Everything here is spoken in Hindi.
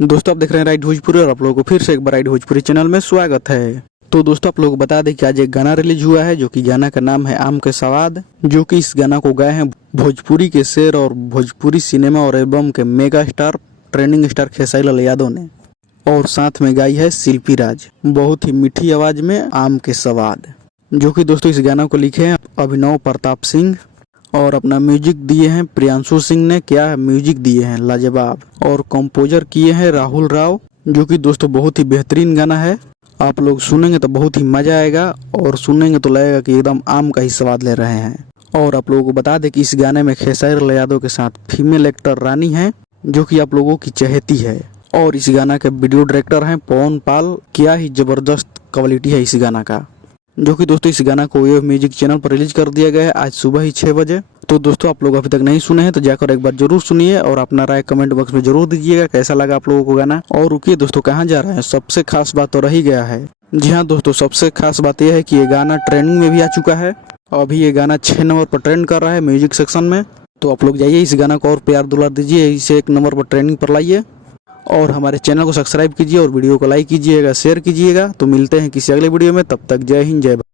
दोस्तों आप देख रहे हैं राइट भोजपुरी और आप लोगों को फिर से एक बार राइट भोजपुरी चैनल में स्वागत है। तो दोस्तों आप लोगों को बता दें कि आज एक गाना रिलीज हुआ है जो कि गाना का नाम है आम के सवाद, जो कि इस गाना को गाए हैं भोजपुरी के शेर और भोजपुरी सिनेमा और एल्बम के mega star trending star Khesari Lal Yadav ने, और साथ में गाई है शिल्पी राज बहुत ही मीठी आवाज में आम के सवाद, जो कि दोस्तों इस गाना को लिखे हैं अभिनव प्रताप सिंह और अपना म्यूजिक दिए हैं प्रियांशु सिंह ने। क्या म्यूजिक दिए हैं, लाजवाब। और कंपोजर किए हैं राहुल राव, जो कि दोस्तों बहुत ही बेहतरीन गाना है। आप लोग सुनेंगे तो बहुत ही मजा आएगा और सुनेंगे तो लगेगा कि एकदम आम का ही स्वाद ले रहे हैं। और आप लोगों को बता दें कि इस गाने में खेसारी लाल यादव के साथ फीमेल एक्टर रानी है, जो कि आप लोगों की चहेती है। और इस गाना के वीडियो डायरेक्टर हैं पवन पाल। क्या ही जबरदस्त क्वालिटी है इस गाना का, जो कि दोस्तों इस गाना को वेव म्यूजिक चैनल पर रिलीज कर दिया गया है आज सुबह ही 6 बजे। तो दोस्तों आप लोग अभी तक नहीं सुने हैं तो जाकर एक बार जरूर सुनिए और अपना राय कमेंट बॉक्स में जरूर दीजिएगा कैसा लगा आप लोगों को गाना। और रुकिए दोस्तों, कहाँ जा रहे हैं, सबसे खास बात तो रह ही गया है। जी हाँ दोस्तों, सबसे खास बात यह है कि ये गाना ट्रेंडिंग में भी आ चुका है। अभी ये गाना 6 नंबर पर ट्रेंड कर रहा है म्यूजिक सेक्शन में। तो आप लोग जाइए इस गाना को और प्यार दुलार दीजिए, इसे 1 नंबर पर ट्रेंडिंग पर लाइए और हमारे चैनल को सब्सक्राइब कीजिए और वीडियो को लाइक कीजिएगा, शेयर कीजिएगा। तो मिलते हैं किसी अगले वीडियो में, तब तक जय हिंद जय भारत।